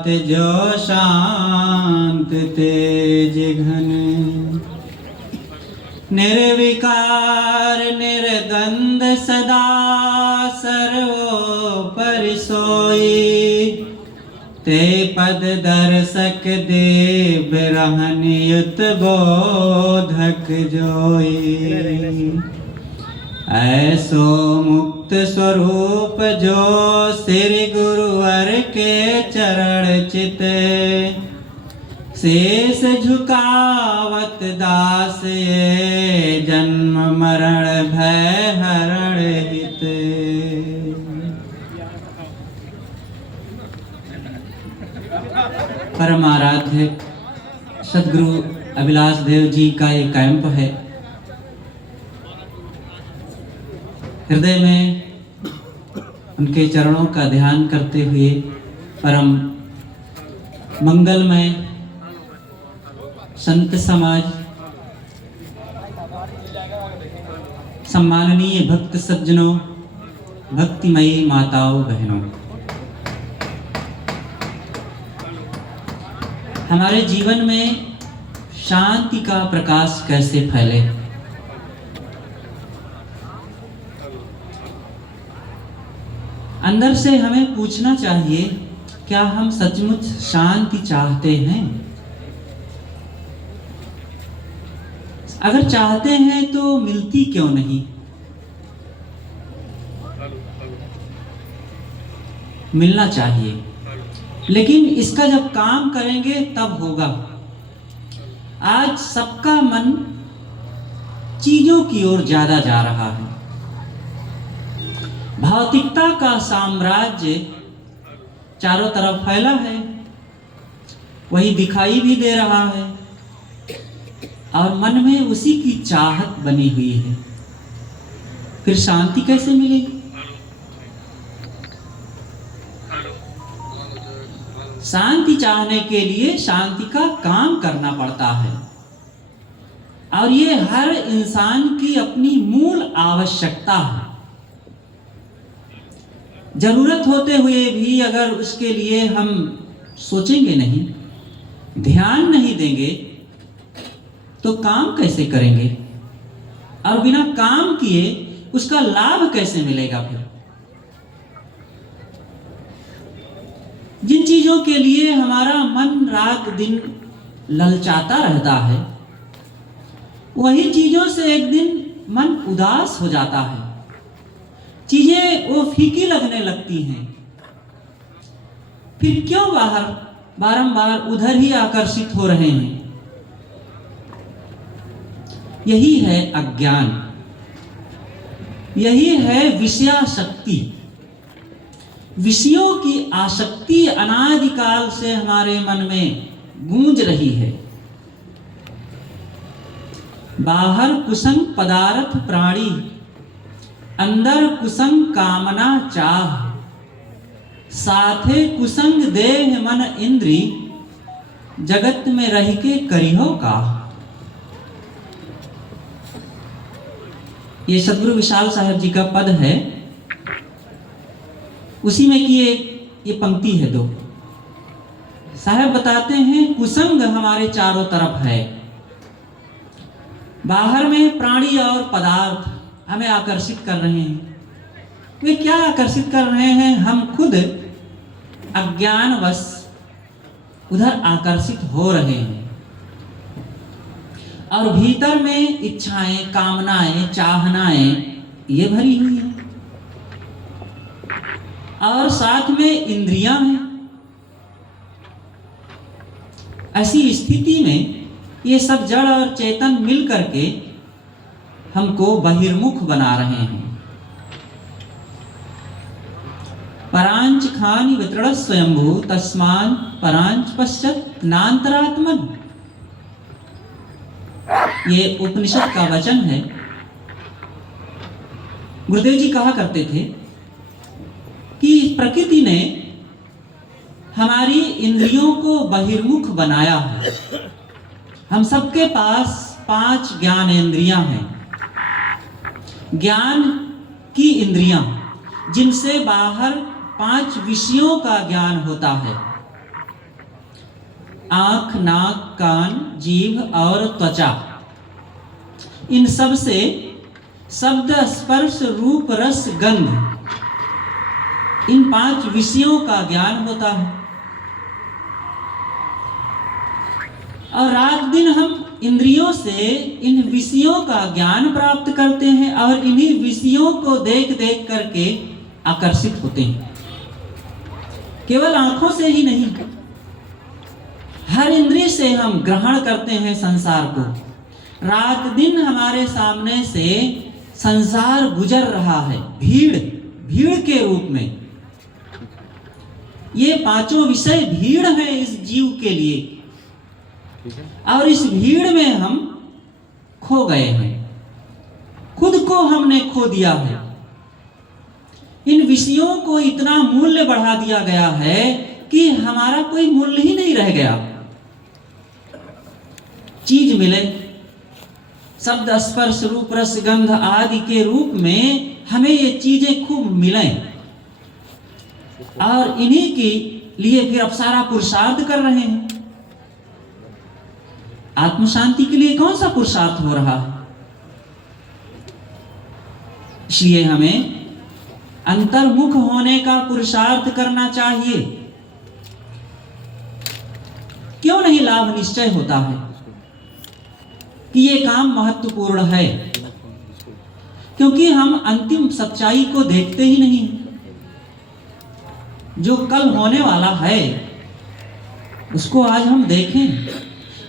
प्रभात जो शांत तेज घन, निर्विकार निर्द्वंद सदा सर्वोपरि सोई, ते पद दर्शक देव रहन युत बोधक जोई। ऐसो मुक्त स्वरूप जो श्री गुरुवर के चरण चित, शेष झुकावत दास ये जन्म मरण भय हरण हित। परम आराध्य सदगुरु अभिलाष देव जी का एक कैंप है। हृदय में उनके चरणों का ध्यान करते हुए परम मंगलमय संत समाज, सम्माननीय भक्त सज्जनों, भक्तिमयी माताओं बहनों, हमारे जीवन में शांति का प्रकाश कैसे फैले। अंदर से हमें पूछना चाहिए, क्या हम सचमुच शांति चाहते हैं? अगर चाहते हैं तो मिलती क्यों नहीं? मिलना चाहिए, लेकिन इसका जब काम करेंगे तब होगा। आज सबका मन चीजों की ओर ज्यादा जा रहा है। भौतिकता का साम्राज्य चारों तरफ फैला है, वही दिखाई भी दे रहा है और मन में उसी की चाहत बनी हुई है। फिर शांति कैसे मिलेगी? शांति चाहने के लिए शांति का काम करना पड़ता है, और ये हर इंसान की अपनी मूल आवश्यकता है। जरूरत होते हुए भी अगर उसके लिए हम सोचेंगे नहीं, ध्यान नहीं देंगे, तो काम कैसे करेंगे? और बिना काम किए उसका लाभ कैसे मिलेगा? फिर जिन चीजों के लिए हमारा मन रात दिन ललचाता रहता है, वही चीजों से एक दिन मन उदास हो जाता है। चीजें वो फीकी लगने लगती हैं। फिर क्यों बारंबार उधर ही आकर्षित हो रहे हैं? यही है अज्ञान, यही है विषयाशक्ति। विषयों की आसक्ति अनादिकाल से हमारे मन में गूंज रही है। बाहर कुसंग पदार्थ प्राणी, अंदर कुसंग कामना चाह, साथे कुसंग देह मन इंद्री, जगत में रह के करिहो का। ये सदगुरु विशाल साहब जी का पद है, उसी में की ये पंक्ति है। दो साहब बताते हैं, कुसंग हमारे चारों तरफ है। बाहर में प्राणी और पदार्थ हमें आकर्षित कर रहे हैं। वे क्या आकर्षित कर रहे हैं? हम खुद अज्ञानवश उधर आकर्षित हो रहे हैं, और भीतर में इच्छाएं, कामनाएं, चाहनाएं ये भरी हुई हैं, और साथ में इंद्रियां हैं। ऐसी स्थिति में ये सब जड़ और चेतन मिल करके हमको बहिर्मुख बना रहे हैं। परांच खानि वितृण स्वयंभू, तस्मान परांच पश्चात नान्तरात्मन। ये उपनिषद का वचन है। गुरुदेव जी कहा करते थे कि प्रकृति ने हमारी इंद्रियों को बहिर्मुख बनाया है। हम सबके पास 5 ज्ञानेंद्रियां हैं। ज्ञान की इंद्रियां, जिनसे बाहर 5 विषयों का ज्ञान होता है। आँख, नाक, कान, जीभ और त्वचा, इन सब से शब्द, स्पर्श, रूप, रस, गंध, इन 5 विषयों का ज्ञान होता है। और रात दिन हम इंद्रियों से इन विषयों का ज्ञान प्राप्त करते हैं और इन्हीं विषयों को देख देख करके आकर्षित होते हैं। केवल आंखों से ही नहीं, हर इंद्रिय से हम ग्रहण करते हैं संसार को। रात दिन हमारे सामने से संसार गुजर रहा है, भीड़ के रूप में। ये 5 विषय भीड़ है इस जीव के लिए, और इस भीड़ में हम खो गए हैं, खुद को हमने खो दिया है। इन विषयों को इतना मूल्य बढ़ा दिया गया है कि हमारा कोई मूल्य ही नहीं रह गया। चीज मिले, शब्द, स्पर्श, रूप, रस, गंध आदि के रूप में हमें ये चीजें खूब मिलें, और इन्हीं के लिए फिर अब सारा पुरुषार्थ कर रहे हैं। आत्म शांति के लिए कौन सा पुरुषार्थ हो रहा है? इसलिए हमें अंतर्मुख होने का पुरुषार्थ करना चाहिए। क्यों नहीं लाभ निश्चय होता है कि ये काम महत्वपूर्ण है? क्योंकि हम अंतिम सच्चाई को देखते ही नहीं। जो कल होने वाला है उसको आज हम देखें।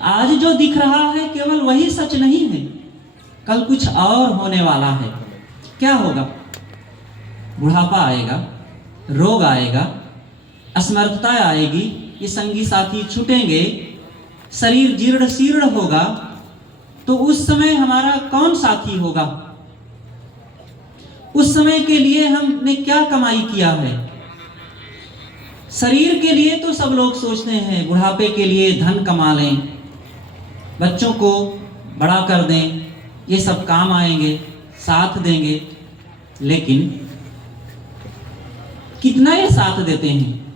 आज जो दिख रहा है केवल वही सच नहीं है, कल कुछ और होने वाला है। क्या होगा? बुढ़ापा आएगा, रोग आएगा, असमर्थता आएगी, ये संगी साथी छूटेंगे, शरीर जीर्ण शीर्ण होगा। तो उस समय हमारा कौन साथी होगा? उस समय के लिए हमने क्या कमाई किया है? शरीर के लिए तो सब लोग सोचते हैं बुढ़ापे के लिए धन कमा लें, बच्चों को बड़ा कर दें, ये सब काम आएंगे, साथ देंगे। लेकिन कितना ये साथ देते हैं?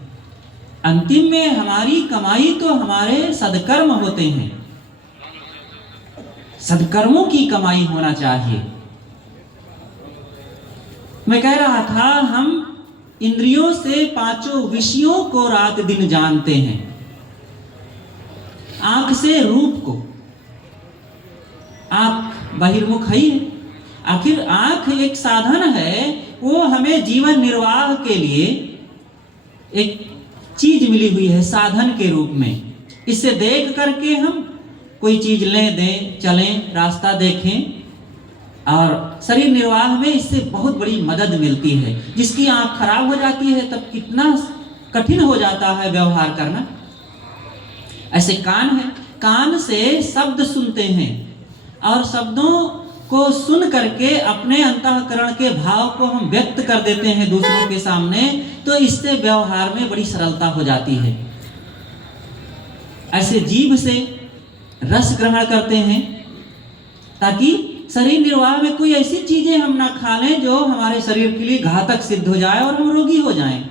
अंतिम में हमारी कमाई तो हमारे सदकर्म होते हैं। सदकर्मों की कमाई होना चाहिए। मैं कह रहा था, हम इंद्रियों से 5 विषयों को रात दिन जानते हैं। आंख से रूप को, आंख बहिर्मुख है। आखिर आंख एक साधन है, वो हमें जीवन निर्वाह के लिए एक चीज मिली हुई है साधन के रूप में। इससे देख करके हम कोई चीज लें, दें, चलें, रास्ता देखें, और शरीर निर्वाह में इससे बहुत बड़ी मदद मिलती है। जिसकी आंख खराब हो जाती है तब कितना कठिन हो जाता है व्यवहार करना। ऐसे कान है, कान से शब्द सुनते हैं और शब्दों को सुन करके अपने अंतःकरण के भाव को हम व्यक्त कर देते हैं दूसरों के सामने, तो इससे व्यवहार में बड़ी सरलता हो जाती है। ऐसे जीभ से रस ग्रहण करते हैं ताकि शरीर निर्वाह में कोई ऐसी चीजें हम ना खा लें जो हमारे शरीर के लिए घातक सिद्ध हो जाए और हम रोगी हो जाएं।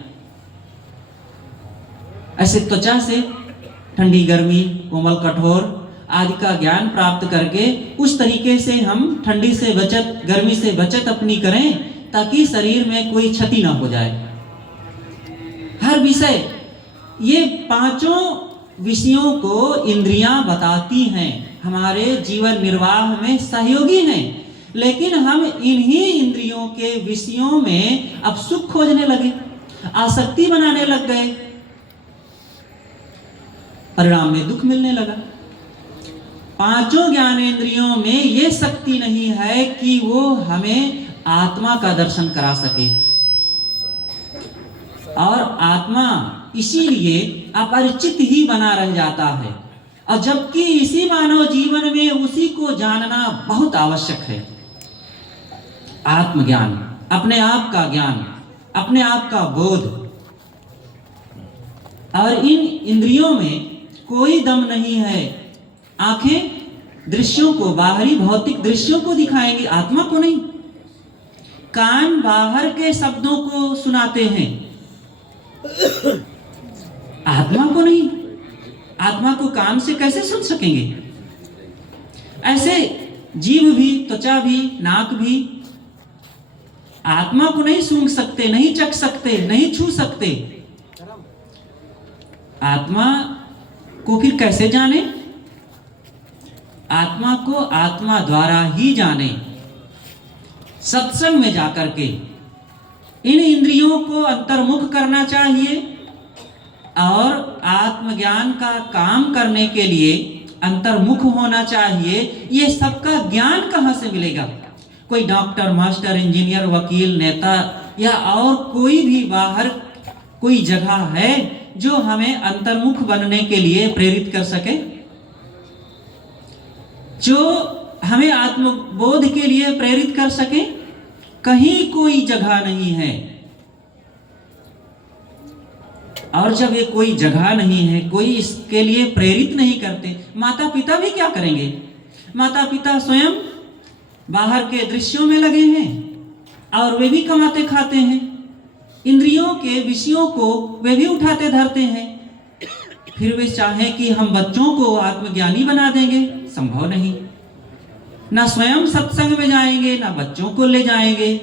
ऐसे त्वचा से ठंडी, गर्मी, कोमल, कठोर आदि का ज्ञान प्राप्त करके उस तरीके से हम ठंडी से बचत, गर्मी से बचत अपनी करें ताकि शरीर में कोई क्षति ना हो जाए। हर विषय, ये 5 विषयों को इंद्रियां बताती हैं, हमारे जीवन निर्वाह में सहयोगी हैं। लेकिन हम इन्हीं इंद्रियों के विषयों में अब सुख खोजने लगे, आसक्ति बनाने लग गए, परिणाम में दुख मिलने लगा। 5 ज्ञानेंद्रियों में ये शक्ति नहीं है कि वो हमें आत्मा का दर्शन करा सके, और आत्मा इसीलिए अपरिचित ही बना रह जाता है। और जबकि इसी मानव जीवन में उसी को जानना बहुत आवश्यक है। आत्मज्ञान, अपने आप का ज्ञान, अपने आप का बोध। और इन इंद्रियों में कोई दम नहीं है। आंखें दृश्यों को, बाहरी भौतिक दृश्यों को दिखाएंगी, आत्मा को नहीं। कान बाहर के शब्दों को सुनाते हैं, आत्मा को नहीं। आत्मा को कान से कैसे सुन सकेंगे? ऐसे जीभ भी, त्वचा भी, नाक भी आत्मा को नहीं सूंघ सकते, नहीं चख सकते, नहीं छू सकते। आत्मा को फिर कैसे जाने? आत्मा को आत्मा द्वारा ही जाने, सत्संग में जाकर के। इन इंद्रियों को अंतर्मुख करना चाहिए और आत्मज्ञान का काम करने के लिए अंतर्मुख होना चाहिए। ये सबका ज्ञान कहाँ से मिलेगा? कोई डॉक्टर, मास्टर, इंजीनियर, वकील, नेता या और कोई भी बाहर कोई जगह है जो हमें अंतर्मुख बनने के लिए प्रेरित कर सके, जो हमें आत्मबोध के लिए प्रेरित कर सके? कहीं कोई जगह नहीं है। और जब ये कोई जगह नहीं है, कोई इसके लिए प्रेरित नहीं करते, माता पिता भी क्या करेंगे? माता पिता स्वयं बाहर के दृश्यों में लगे हैं और वे भी कमाते खाते हैं, इंद्रियों के विषयों को वे भी उठाते धरते हैं। फिर वे चाहें कि हम बच्चों को आत्मज्ञानी बना देंगे, संभव नहीं। ना स्वयं सत्संग में जाएंगे, ना बच्चों को ले जाएंगे।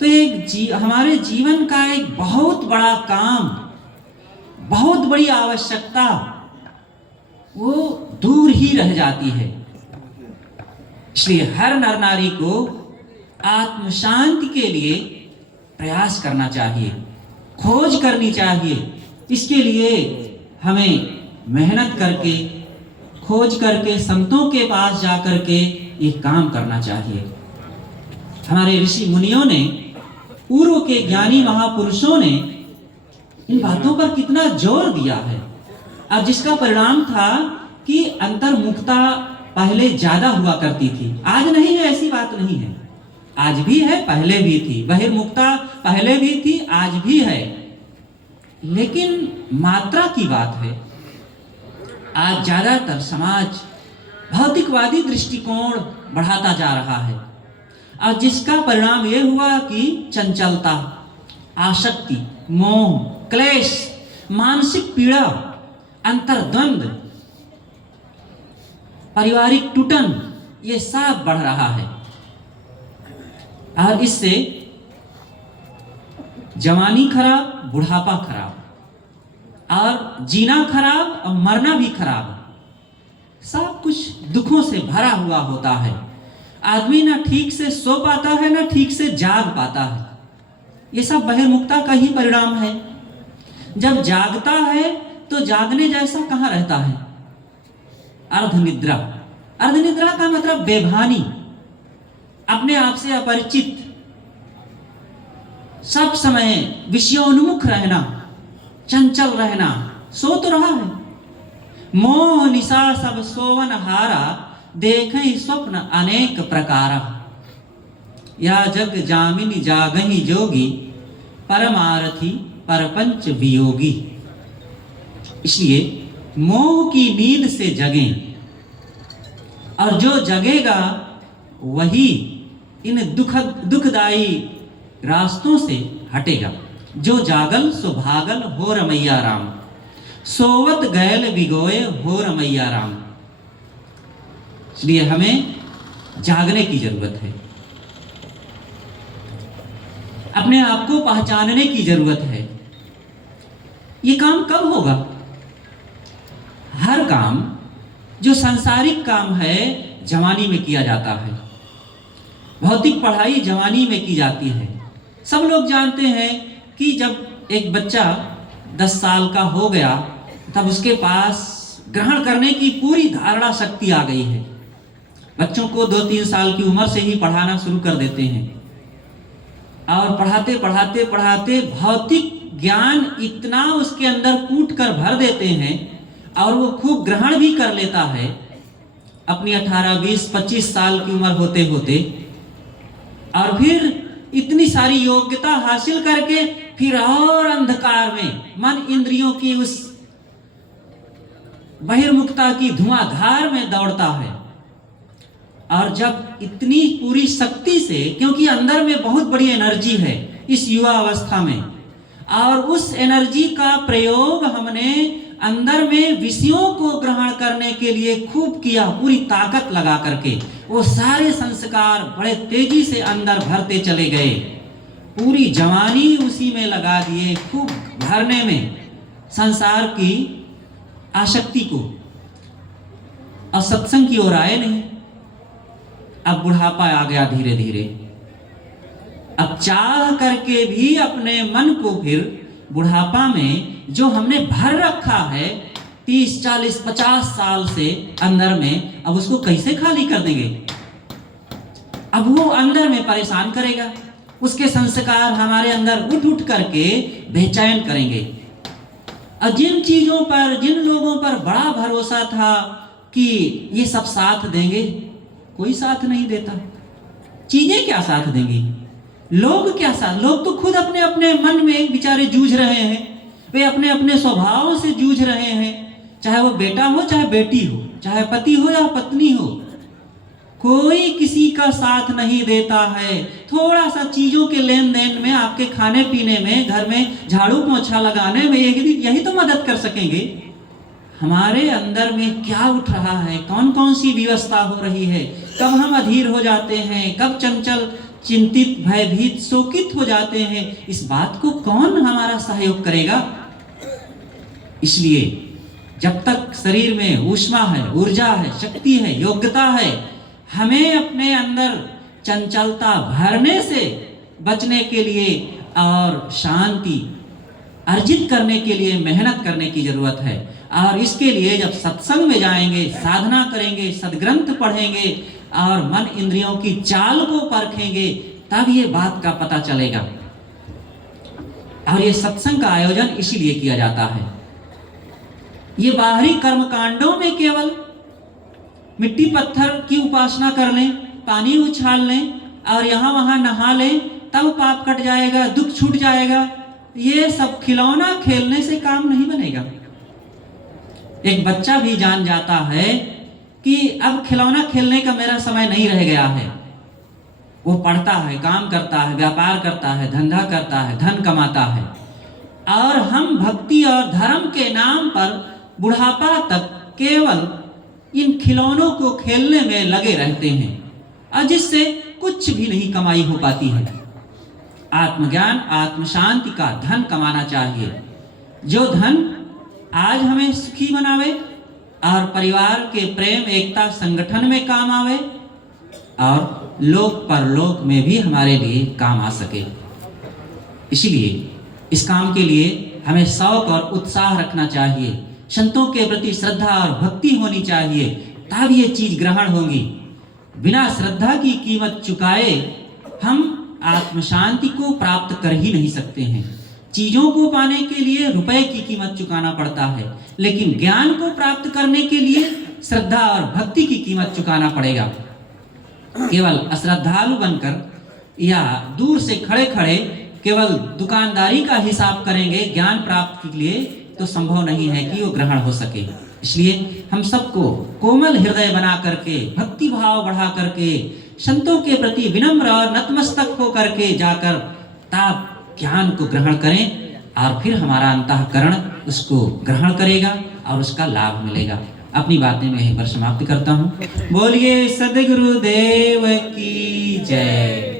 तो हमारे जीवन का एक बहुत बड़ा काम, बहुत बड़ी आवश्यकता वो दूर ही रह जाती है। इसलिए हर नर नारी को आत्म शांति के लिए प्रयास करना चाहिए, खोज करनी चाहिए। इसके लिए हमें मेहनत करके, खोज करके, संतों के पास जाकर के ये काम करना चाहिए। हमारे ऋषि मुनियों ने, पूर्व के ज्ञानी महापुरुषों ने इन बातों पर कितना जोर दिया है, और जिसका परिणाम था कि अंतर्मुखता पहले ज्यादा हुआ करती थी। आज नहीं है, ऐसी बात नहीं है। आज भी है, पहले भी थी। बहिर्मुखता पहले भी थी, आज भी है, लेकिन मात्रा की बात है। आज ज्यादातर समाज भौतिकवादी दृष्टिकोण बढ़ाता जा रहा है, और जिसका परिणाम यह हुआ कि चंचलता, आसक्ति, मोह, क्लेश, मानसिक पीड़ा, अंतर्द्वंद, पारिवारिक टूटन, ये सब बढ़ रहा है। और इससे जवानी खराब, बुढ़ापा खराब, और जीना खराब और मरना भी खराब, सब कुछ दुखों से भरा हुआ होता है। आदमी ना ठीक से सो पाता है, ना ठीक से जाग पाता है। ये सब बहिर्मुखता का ही परिणाम है। जब जागता है तो जागने जैसा कहाँ रहता है? अर्धनिद्रा। अर्धनिद्रा का मतलब बेभानी, अपने आप से अपरिचित, सब समय विषयोन्मुख रहना, चंचल रहना। सो तो रहा है। मोह निशा सब सोवन हारा, देखहि स्वप्न अनेक प्रकार। या जग जामिनी जागहि जोगी, परमारथी परपंच वियोगी। इसलिए मोह की नींद से जगें, और जो जगेगा वही इन दुखदायी रास्तों से हटेगा। जो जागल सो भागल हो रमैया राम, सोवत गैल बिगोए हो रमैया राम। इसलिए हमें जागने की जरूरत है, अपने आप को पहचानने की जरूरत है। ये काम कब होगा? हर काम जो सांसारिक काम है जवानी में किया जाता है। भौतिक पढ़ाई जवानी में की जाती है। सब लोग जानते हैं कि जब एक बच्चा 10 साल का हो गया तब उसके पास ग्रहण करने की पूरी धारणा शक्ति आ गई है। बच्चों को 2-3 साल की उम्र से ही पढ़ाना शुरू कर देते हैं, और पढ़ाते पढ़ाते पढ़ाते भौतिक ज्ञान इतना उसके अंदर कूट कर भर देते हैं, और वो खूब ग्रहण भी कर लेता है अपनी 18, 20, 25 साल की उम्र होते होते। और फिर इतनी सारी योग्यता हासिल करके फिर और अंधकार में मन इंद्रियों की उस बहिर्मुखता की धुआंधार में दौड़ता है। और जब इतनी पूरी शक्ति से, क्योंकि अंदर में बहुत बड़ी एनर्जी है इस युवा अवस्था में, और उस एनर्जी का प्रयोग हमने अंदर में विषयों को ग्रहण करने के लिए खूब किया, पूरी ताकत लगा करके वो सारे संस्कार बड़े तेजी से अंदर भरते चले गए, पूरी जवानी उसी में लगा दिए, खूब भरने में संसार की आसक्ति को, और सत्संग की ओर आए नहीं। अब बुढ़ापा आ गया धीरे धीरे। अब चाह करके भी अपने मन को फिर बुढ़ापा में जो हमने भर रखा है 30, 40, 50 साल से अंदर में, अब उसको कैसे खाली कर देंगे? अब वो अंदर में परेशान करेगा, उसके संस्कार हमारे अंदर उठ उठ करके बेचैन करेंगे। और जिन चीजों पर, जिन लोगों पर बड़ा भरोसा था कि ये सब साथ देंगे, कोई साथ नहीं देता। चीजें क्या साथ देंगी, लोग क्या साथ? लोग तो खुद अपने अपने मन में बेचारे जूझ रहे हैं, वे अपने अपने स्वभाव से जूझ रहे हैं, चाहे वो बेटा हो, चाहे बेटी हो, चाहे पति हो या पत्नी हो, कोई किसी का साथ नहीं देता है। थोड़ा सा चीजों के लेन देन में, आपके खाने पीने में, घर में झाड़ू पोछा लगाने में यही तो मदद कर सकेंगे। हमारे अंदर में क्या उठ रहा है, कौन कौन सी व्यवस्था हो रही है, कब हम अधीर हो जाते हैं, कब चंचल, चिंतित, भयभीत, शोकित हो जाते हैं, इस बात को कौन हमारा सहयोग करेगा? इसलिए जब तक शरीर में ऊष्मा है, ऊर्जा है, शक्ति है, योग्यता है, हमें अपने अंदर चंचलता भरने से बचने के लिए और शांति अर्जित करने के लिए मेहनत करने की जरूरत है। और इसके लिए जब सत्संग में जाएंगे, साधना करेंगे, सद्ग्रंथ पढ़ेंगे और मन इंद्रियों की चाल को परखेंगे, तब ये बात का पता चलेगा। और ये सत्संग का आयोजन इसीलिए किया जाता है। ये बाहरी कर्म कांडों में केवल मिट्टी पत्थर की उपासना कर लें, पानी उछाल लें और यहाँ वहाँ नहा लें, तब पाप कट जाएगा, दुख छूट जाएगा, ये सब खिलौना खेलने से काम नहीं बनेगा। एक बच्चा भी जान जाता है कि अब खिलौना खेलने का मेरा समय नहीं रह गया है। वो पढ़ता है, काम करता है, व्यापार करता है, धंधा करता है, धन कमाता है, और हम भक्ति और धर्म के नाम पर बुढ़ापा तक केवल इन खिलौनों को खेलने में लगे रहते हैं, और जिससे कुछ भी नहीं कमाई हो पाती है। आत्मज्ञान, आत्म शांति का धन कमाना चाहिए, जो धन आज हमें सुखी बनावे और परिवार के प्रेम, एकता, संगठन में काम आवे और लोक परलोक में भी हमारे लिए काम आ सके। इसीलिए इस काम के लिए हमें शौक और उत्साह रखना चाहिए, संतों के प्रति श्रद्धा और भक्ति होनी चाहिए, तब ये चीज ग्रहण होगी। बिना श्रद्धा की कीमत चुकाए हम आत्म शांति को प्राप्त कर ही नहीं सकते हैं। चीजों को पाने के लिए रुपए की कीमत चुकाना पड़ता है, लेकिन ज्ञान को प्राप्त करने के लिए श्रद्धा और भक्ति की कीमत चुकाना पड़ेगा। केवल अश्रद्धालु बनकर या दूर से खड़े खड़े केवल दुकानदारी का हिसाब करेंगे ज्ञान प्राप्ति के लिए, तो संभव नहीं है कि वो ग्रहण हो सके। इसलिए हम सबको कोमल हृदय बना करके, भक्ति भाव बढ़ा करके, संतों के प्रति विनम्र और नतमस्तक हो करके जाकर तब ज्ञान को ग्रहण करें, और फिर हमारा अंतःकरण उसको ग्रहण करेगा और उसका लाभ मिलेगा। अपनी बातें मैं यहीं पर समाप्त करता हूँ। बोलिए सद्गुरुदेव की जय।